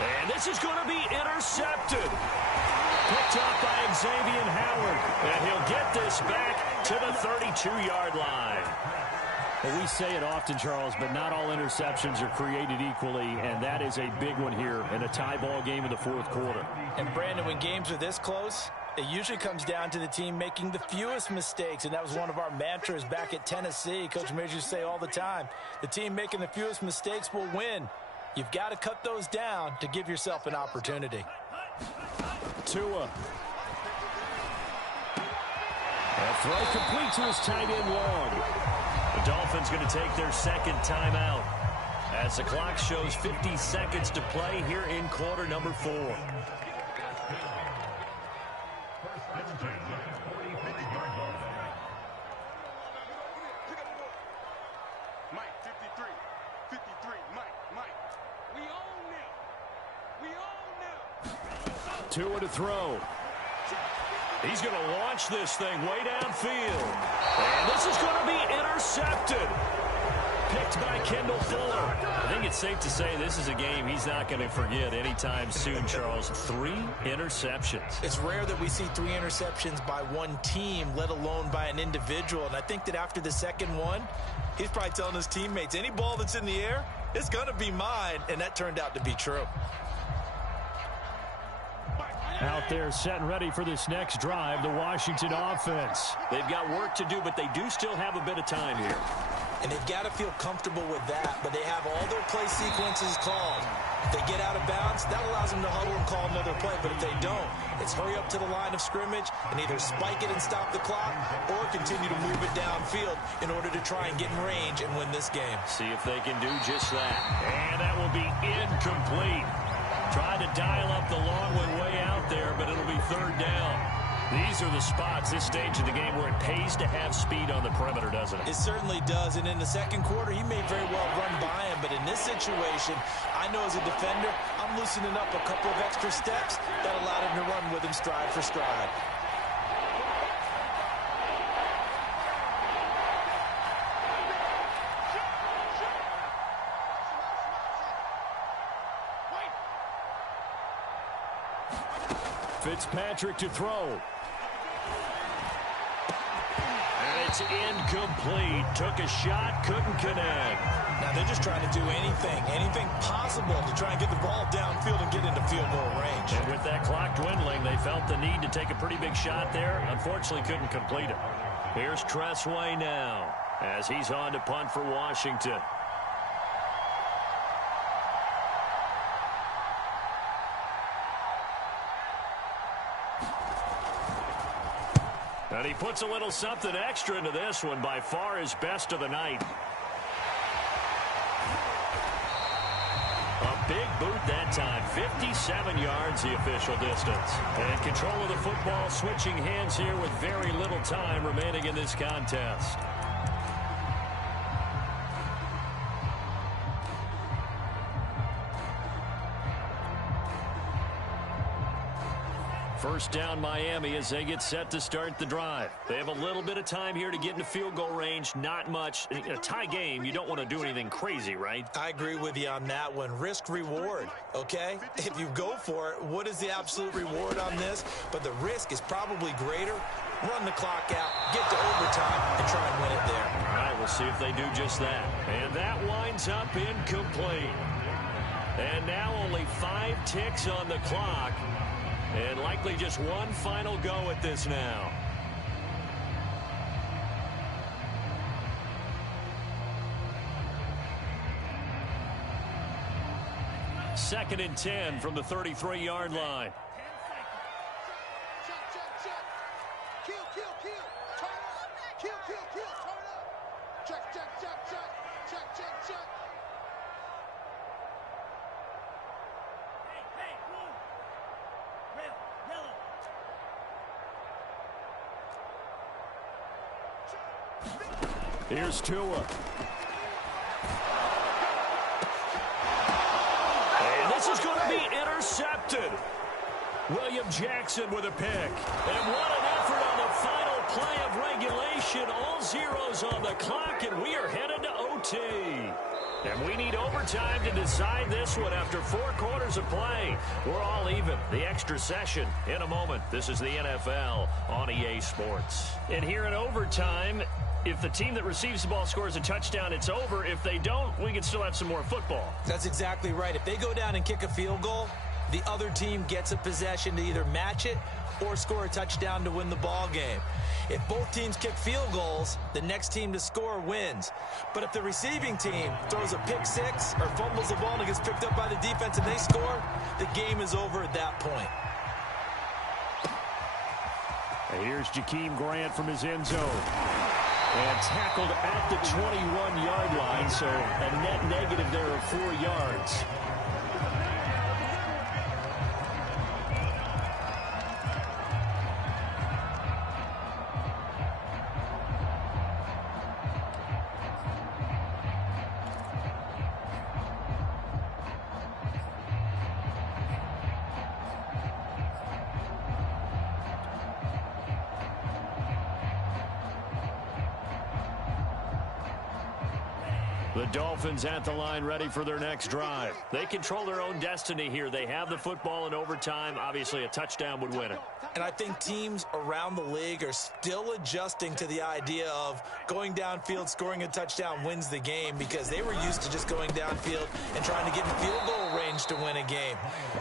And this is going to be intercepted. Picked up by Xavier Howard. And he'll get this back to the 32-yard line. Well, we say it often, Charles, but not all interceptions are created equally, and that is a big one here in a tie ball game in the fourth quarter. And, Brandon, when games are this close, it usually comes down to the team making the fewest mistakes, and that was one of our mantras back at Tennessee. Coach Mears used to say all the time, the team making the fewest mistakes will win. You've got to cut those down to give yourself an opportunity. Tua. That throw complete to his tight end long. The Dolphins going to take their second timeout as the clock shows 50 seconds to play here in quarter number 4. Mike, 53, Mike. We own them. Tua to throw. He's going to launch this thing way downfield. And this is going to be intercepted. Picked by Kendall Fuller. I think it's safe to say this is a game he's not going to forget anytime soon, Charles. 3 interceptions. It's rare that we see 3 interceptions by one team, let alone by an individual. And I think that after the second one, he's probably telling his teammates, any ball that's in the air, it's going to be mine. And that turned out to be true. Out there set and ready for this next drive, the Washington offense. They've got work to do, but they do still have a bit of time here. And they've got to feel comfortable with that, but they have all their play sequences called. If they get out of bounds, that allows them to huddle and call another play, but if they don't, it's hurry up to the line of scrimmage and either spike it and stop the clock or continue to move it downfield in order to try and get in range and win this game. See if they can do just that. And that will be incomplete. Tried to dial up the long one way out there, but it'll be third down. These are the spots, this stage of the game, where it pays to have speed on the perimeter, doesn't it? It certainly does, and in the second quarter, he may very well run by him, but in this situation, I know as a defender, I'm loosening up a couple of extra steps that allowed him to run with him stride for stride. Fitzpatrick to throw. And it's incomplete. Took a shot, couldn't connect. Now they're just trying to do anything possible to try and get the ball downfield and get into field goal range. And with that clock dwindling, they felt the need to take a pretty big shot there. Unfortunately, couldn't complete it. Here's Tressway now as he's on to punt for Washington. And he puts a little something extra into this one, by far his best of the night. A big boot that time, 57 yards the official distance. And control of the football switching hands here with very little time remaining in this contest. First down Miami as they get set to start the drive. They have a little bit of time here to get into field goal range. Not much. In a tie game, you don't want to do anything crazy, right? I agree with you on that one. Risk reward, okay? If you go for it, what is the absolute reward on this? But the risk is probably greater. Run the clock out, get to overtime, and try and win it there. All right, we'll see if they do just that. And that winds up incomplete. And now only 5 ticks on the clock. And likely just one final go at this now. Second and 10 from the 33-yard line. Check, check, check. Kill, kill, kill. Turn up. Kill, kill, kill. Turn up. Check, check, check, check. Check, check, check. Here's Tua. And this is going to be intercepted. William Jackson with a pick. And what an effort on the final play of regulation. All zeros on the clock, and we are headed to OT. And we need overtime to decide this one after 4 quarters of play. We're all even. The extra session in a moment. This is the NFL on EA Sports. And here in overtime, if the team that receives the ball scores a touchdown, it's over. If they don't, we can still have some more football. That's exactly right. If they go down and kick a field goal, the other team gets a possession to either match it or score a touchdown to win the ball game. If both teams kick field goals, the next team to score wins. But if the receiving team throws a pick six or fumbles the ball and it gets picked up by the defense and they score, the game is over at that point. And here's Jakeem Grant from his end zone. And tackled at the 21-yard line, so a net negative there of 4 yards. The Dolphins at the line ready for their next drive. They control their own destiny here. They have the football in overtime. Obviously, a touchdown would win it. And I think teams around the league are still adjusting to the idea of going downfield, scoring a touchdown wins the game, because they were used to just going downfield and trying to get in field goal range to win a game.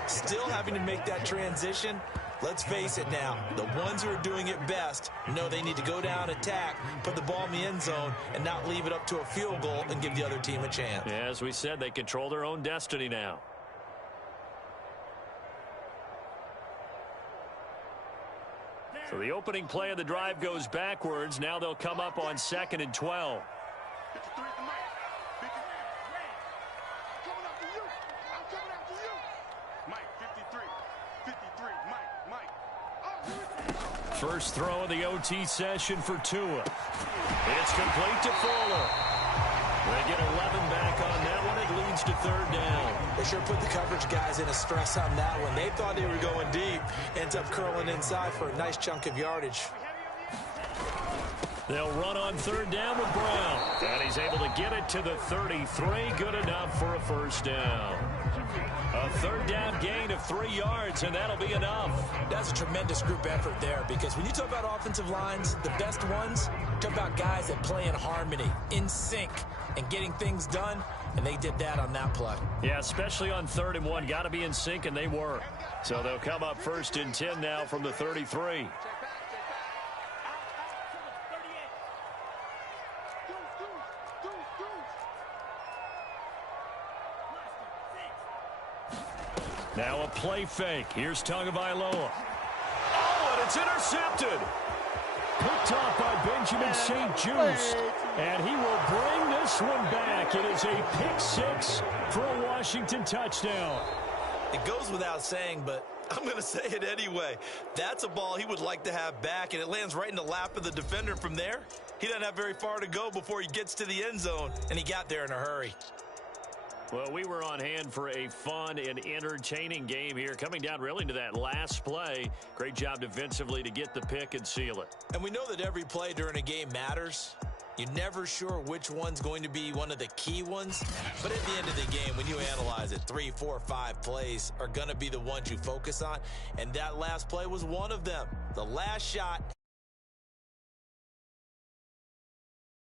Still having to make that transition. Let's face it now, the ones who are doing it best know they need to go down, attack, put the ball in the end zone, and not leave it up to a field goal and give the other team a chance. Yeah, as we said, they control their own destiny now. So the opening play of the drive goes backwards. Now they'll come up on 2nd and 12. 53 at the mic. 53. Coming after you. I'm coming after you. Mike, 53. 53. Mike. Oh, here we go. First throw of the OT session for Tua. It's complete to Fuller. They get 11 back on that one. It leads to 3rd down. They sure put the coverage guys in a stress on that one. They thought they were going deep. Ends up curling inside for a nice chunk of yardage. They'll run on 3rd down with Brown. And he's able to get it to the 33. Good enough for a first down. A 3rd down gain of 3 yards, and that'll be enough. That's a tremendous group effort there, because when you talk about offensive lines, the best ones, talk about guys that play in harmony, in sync, and getting things done, and they did that on that play. Yeah, especially on 3rd and 1. Got to be in sync, and they were. So they'll come up 1st and 10 now from the 33. Now a play fake. Here's Tagovailoa. Oh, and it's intercepted. picked off by Benjamin St-Juste, and he will bring this one back. It is a pick six for a Washington touchdown. It goes without saying, but I'm going to say it anyway. That's a ball he would like to have back, and it lands right in the lap of the defender from there. He doesn't have very far to go before he gets to the end zone, and he got there in a hurry. Well, we were on hand for a fun and entertaining game here. Coming down really to that last play. Great job defensively to get the pick and seal it. And we know that every play during a game matters. You're never sure which one's going to be one of the key ones. But at the end of the game, when you analyze it, 3, 4, 5 plays are going to be the ones you focus on. And that last play was one of them. The last shot.